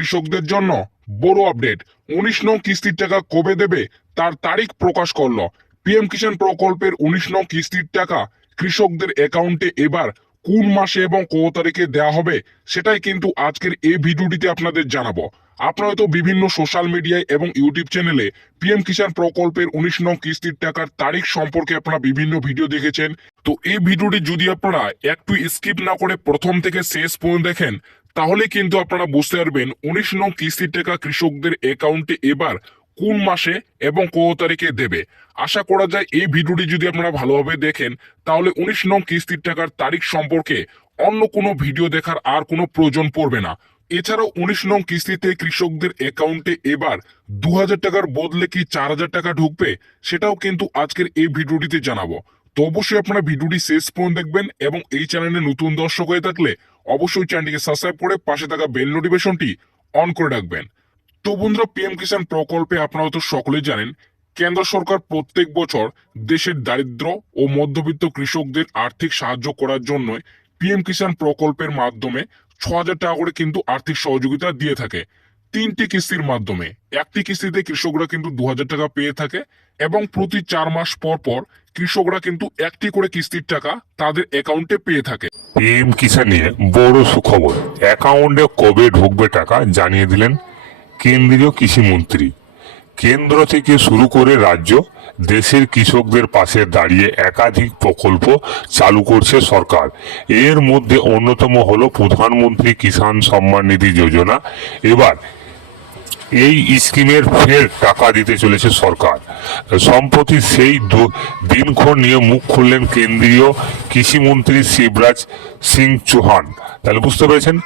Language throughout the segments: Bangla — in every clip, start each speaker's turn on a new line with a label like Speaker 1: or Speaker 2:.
Speaker 1: কৃষকদের জন্য। বড় আপডেট উনিশ নং কিস্তির টাকা কবে দেবে তার তারিখ প্রকাশ করল। পিএম কিষাণ প্রকল্পের উনিশ নং কিস্তির টাকা কৃষকদের অ্যাকাউন্টে এবার কোন মাসে এবং কত তারিখে দেওয়া হবে সেটাই কিন্তু আজকের এই ভিডিওটিতে আপনাদের জানাব। আপনারা হয়তো বিভিন্ন সোশ্যাল মিডিয়ায় এবং ইউটিউব চ্যানেলে পিএম কিষাণ প্রকল্পের উনিশ নং কিস্তির টাকার তারিখ সম্পর্কে আপনারা বিভিন্ন ভিডিও দেখেছেন। তো এই ভিডিওটি যদি আপনারা একটু স্কিপ না করে প্রথম থেকে শেষ পর্যন্ত দেখেন তাহলে কিন্তু আপনারা বুঝতে পারবেন উনিশ নং কিস্তির টাকা কৃষকদের অ্যাকাউন্টে এবার কোন মাসে এবং কত তারিখে দেবে। আশা করা যায় এই ভিডিওটি যদি আপনারা ভালোভাবে দেখেন, তাহলে উনিশ নং কিস্তির টাকার তারিখ সম্পর্কে অন্য কোনো ভিডিও দেখার আর কোনো প্রয়োজন পড়বে না। এছাড়াও উনিশ নং কিস্তিতে কৃষকদের অ্যাকাউন্টে এবার দু হাজার টাকার বদলে কি চার হাজার টাকা ঢুকবে, সেটাও কিন্তু আজকের এই ভিডিওটিতে জানাব। তো অবশ্যই আপনারা ভিডিওটি শেষ পর্যন্ত দেখবেন এবং এই চ্যানেলে নতুন দর্শক হয়ে থাকলে অবশ্যই চ্যানেলটিকে সাবস্ক্রাইব করে পাশে থাকা বেল নোটিফিকেশনটি অন করে রাখবেন। তো বন্ধুরা পিএম কিষাণ প্রকল্পে আপনারা তো সকলেই জানেন, কেন্দ্র সরকার প্রত্যেক বছর দেশের দারিদ্র ও মধ্যবিত্ত কৃষকদের আর্থিক সাহায্য করার জন্য পিএম কিষাণ প্রকল্পের মাধ্যমে ছ হাজার টাকা করে কিন্তু আর্থিক সহযোগিতা দিয়ে থাকে। তিনটি কিস্তির মাধ্যমে। একটি কিস্তিতে কৃষকরা কিন্তু দু হাজার টাকা পেয়ে থাকে এবং প্রতি চার মাস পর পর কৃষকরা কিন্তু একটি করে কিস্তির টাকা তাদের অ্যাকাউন্টে পেয়ে থাকে।
Speaker 2: পিএম কিষানে বড় সুখবর। অ্যাকাউন্টে কবে ঢুকবে টাকা জানিয়ে দিলেন কেন্দ্রীয় কৃষিমন্ত্রী কেন্দ্র থেকে শুরু করে রাজ্য দেশের কৃষকদের পাশে দাঁড়িয়ে একাধিক প্রকল্প চালু করছে সরকার। এর মধ্যে অন্যতম হলো প্রধানমন্ত্রী কিষাণ সম্মান নিধি যোজনা। এবার এই স্কিমের ফের টাকা দিতে চলেছে সরকার। সম্প্রতি সেই দিনক্ষণ নিয়ে মুখ খুললেন কেন্দ্রীয় কৃষিমন্ত্রী শিবরাজ সিং চৌহান। তাহলে বুঝতে পেরেছেন?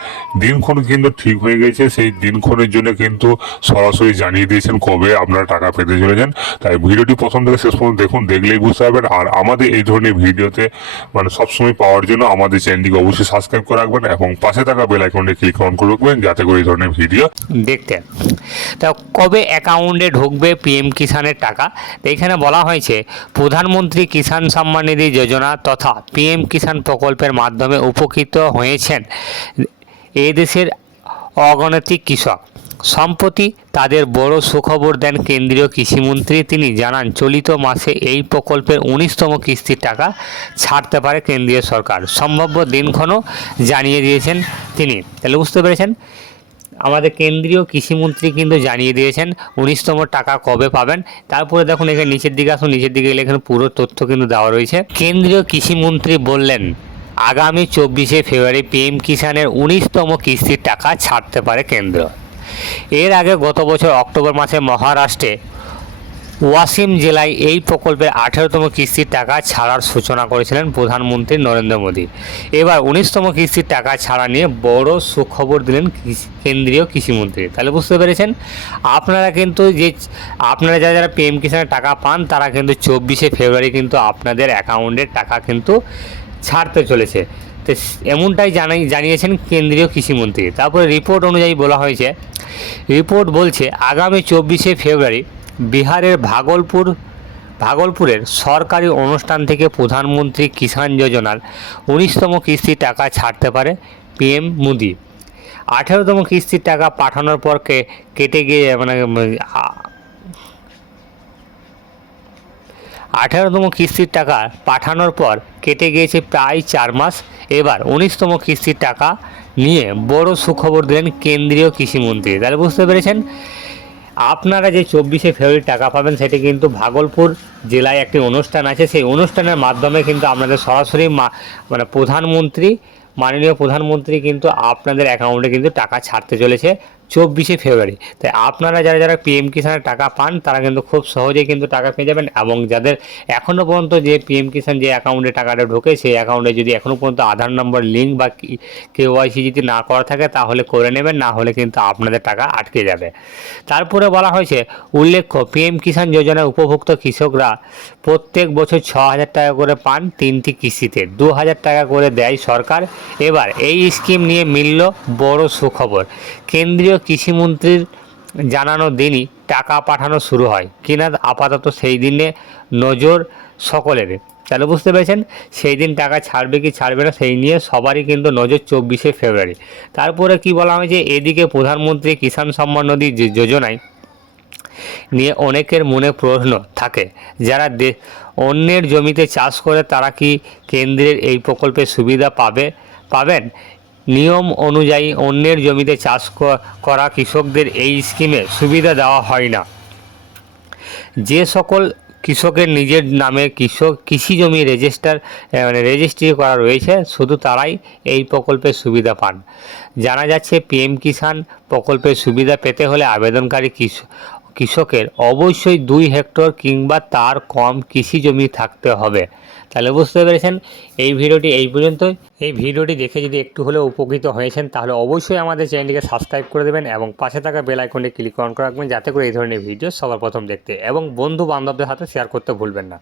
Speaker 2: দিনক্ষণ কিন্তু ঠিক হয়ে গেছে, সেই দিনক্ষণের জন্য কিন্তু সরাসরি জানিয়ে দিয়েছেন কবে আপনারা টাকা পেতে চলেছেন। তাই ভিডিওটি প্রথম থেকে শেষ পর্যন্ত দেখুন, দেখলেই বুঝতে পারবেন। আর আমাদের এই ধরনের ভিডিওতে মানে সবসময় পাওয়ার জন্য আমাদের চ্যানেলটিকে অবশ্যই সাবস্ক্রাইব করে রাখবেন এবং পাশে থাকা বেল আইকনটি ক্লিক অন করে রাখবেন, যাতে করে এই ধরনের ভিডিও
Speaker 3: দেখতে। তা কবে অ্যাকাউন্টে ঢুকবে পিএম কিষানের টাকা? এখানে বলা হয়েছে, প্রধানমন্ত্রী কিষাণ সম্মান নিধি যোজনা তথা পিএম কিষাণ প্রকল্পের মাধ্যমে উপকৃত হয়েছেন দেশের অগণতিক কৃষক। সম্প্রতি তাদের বড় সুখবর দেন কেন্দ্রীয় কৃষিমন্ত্রী। তিনি জানান, চলিত মাসে এই প্রকল্পের উনিশতম কিস্তির টাকা ছাড়তে পারে কেন্দ্রীয় সরকার। সম্ভাব্য দিনক্ষণও জানিয়ে দিয়েছেন তিনি। তাহলে বুঝতে পেরেছেন? আমাদের কেন্দ্রীয় কৃষিমন্ত্রী কিন্তু জানিয়ে দিয়েছেন উনিশতম টাকা কবে পাবেন? তারপরে দেখুন এখানে নিচের দিকে আসুন, নিচের দিকে গেলে এখানে পুরো তথ্য কিন্তু দেওয়া রয়েছে। কেন্দ্রীয় কৃষিমন্ত্রী বললেন, আগামী চব্বিশে ফেব্রুয়ারি পিএম কিষানের উনিশতম কিস্তির টাকা ছাড়তে পারে কেন্দ্র। এর আগে গত বছর অক্টোবর মাসে মহারাষ্ট্রে ওয়াসিম জেলায় এই প্রকল্পের আঠেরোতম কিস্তির টাকা ছাড়ার সূচনা করেছিলেন প্রধানমন্ত্রী নরেন্দ্র মোদী। এবার উনিশতম কিস্তির টাকা ছাড়া নিয়ে বড় সুখবর দিলেন কেন্দ্রীয় কৃষিমন্ত্রী। তাহলে বুঝতে পেরেছেন? আপনারা কিন্তু যে, আপনারা যারা যারা পিএম কিষানের টাকা পান, তারা কিন্তু চব্বিশে ফেব্রুয়ারি কিন্তু আপনাদের অ্যাকাউন্টের টাকা কিন্তু ছাড়তে চলেছে। তো এমনটাই জানাই, জানিয়েছেন কেন্দ্রীয় কৃষিমন্ত্রী। তারপরে রিপোর্ট অনুযায়ী বলা হয়েছে রিপোর্ট বলছে, আগামী চব্বিশে ফেব্রুয়ারি বিহারের ভাগলপুর, ভাগলপুরের সরকারি অনুষ্ঠান থেকে প্রধানমন্ত্রী কিষাণ যোজনার উনিশতম কিস্তির টাকা ছাড়তে পারে পিএম মোদি। আঠেরোতম কিস্তির টাকা পাঠানোর পর কেটে গিয়ে মানে আঠারোতম কিস্তির টাকা পাঠানোর পর কেটে গিয়েছে প্রায় চার মাস। এবার উনিশতম কিস্তির টাকা নিয়ে বড় সুখবর দিলেন কেন্দ্রীয় কৃষিমন্ত্রী তাহলে বুঝতে পেরেছেন? আপনারা যে চব্বিশে ফেব্রুয়ারি টাকা পাবেন, সেটি কিন্তু ভাগলপুর জেলায় একটি অনুষ্ঠান আছে। সেই অনুষ্ঠানের মাধ্যমে কিন্তু আপনাদের সরাসরি মানে প্রধানমন্ত্রী, মাননীয় প্রধানমন্ত্রী কিন্তু আপনাদের অ্যাকাউন্টে কিন্তু টাকা ছাড়তে চলেছে। চব্বিশে ফেব্রুয়ারি। তাই আপনারা যারা যারা পিএম কিষানের টাকা পান, তারা কিন্তু খুব সহজেই কিন্তু টাকা পেয়ে যাবেন এবং যাদের এখনও পর্যন্ত যে পিএম কিষান যে অ্যাকাউন্টে টাকাটা ঢোকে, সেই অ্যাকাউন্টে যদি এখনও পর্যন্ত আধার নম্বর লিঙ্ক বা কেওয়াইসি যদি না করা থাকে, তাহলে করে নেবেন, না হলে কিন্তু আপনাদের টাকা আটকে যাবে। তারপরে বলা হয়েছে, উল্লেখ্য পিএম কিষাণ যোজনায় উপভুক্ত কৃষকরা প্রত্যেক বছর ছ হাজার টাকা করে পান তিনটি কিস্তিতে। দু হাজার টাকা করে দেয় সরকার। এবার এই স্কিম নিয়ে মিলল বড় সুখবর। কেন্দ্রীয় কৃষিমন্ত্রীর জানানো দিনই টাকা পাঠানো শুরু হয়। কিনা আপাতত সেই দিনে নজর সকলের। তাহলে বুঝতে পেরেছেন? সেই দিন টাকা ছাড়বে কি ছাড়বে না সেই নিয়ে সবারই কিন্তু নজর চব্বিশে ফেব্রুয়ারি। তারপরে কি বলা হয়েছে? এদিকে প্রধানমন্ত্রী কিষাণ সম্মান নদী যোজনায় নিয়ে অনেকের মনে প্রশ্ন থাকে। যারা অন্যের জমিতে চাষ করে তারা কি কেন্দ্রের এই প্রকল্পের সুবিধা পাবে, পাবেন? নিয়ম অনুযায়ী অন্যের জমিতে চাষ করা কৃষকদের এই স্কিমে সুবিধা দেওয়া হয় না। যে সকল কৃষকের নিজের নামে কৃষক কৃষি জমি রেজিস্টার মানে রেজিস্ট্রি করা রয়েছে, শুধু তারাই এই প্রকল্পের সুবিধা পান। জানা যাচ্ছে, পিএম কিষাণ প্রকল্পের সুবিধা পেতে হলে আবেদনকারী কৃষ- কৃষকের অবশ্যই দুই হেক্টর কিংবা তার কম কৃষি জমি থাকতে হবে। তাহলে বুঝতে পেরেছেন? এই ভিডিওটি এই পর্যন্তই। এই ভিডিওটি দেখে যদি একটু হলেও উপকৃত হয়েছেন, তাহলে অবশ্যই আমাদের চ্যানেলটিকে সাবস্ক্রাইব করে দেবেন এবং পাশে থাকা বেল আইকনটি ক্লিক অন করে রাখবেন, যাতে করে এই ধরনের ভিডিও সবার প্রথম দেখতে এবং বন্ধু বান্ধবদের হাতে শেয়ার করতে ভুলবেন না।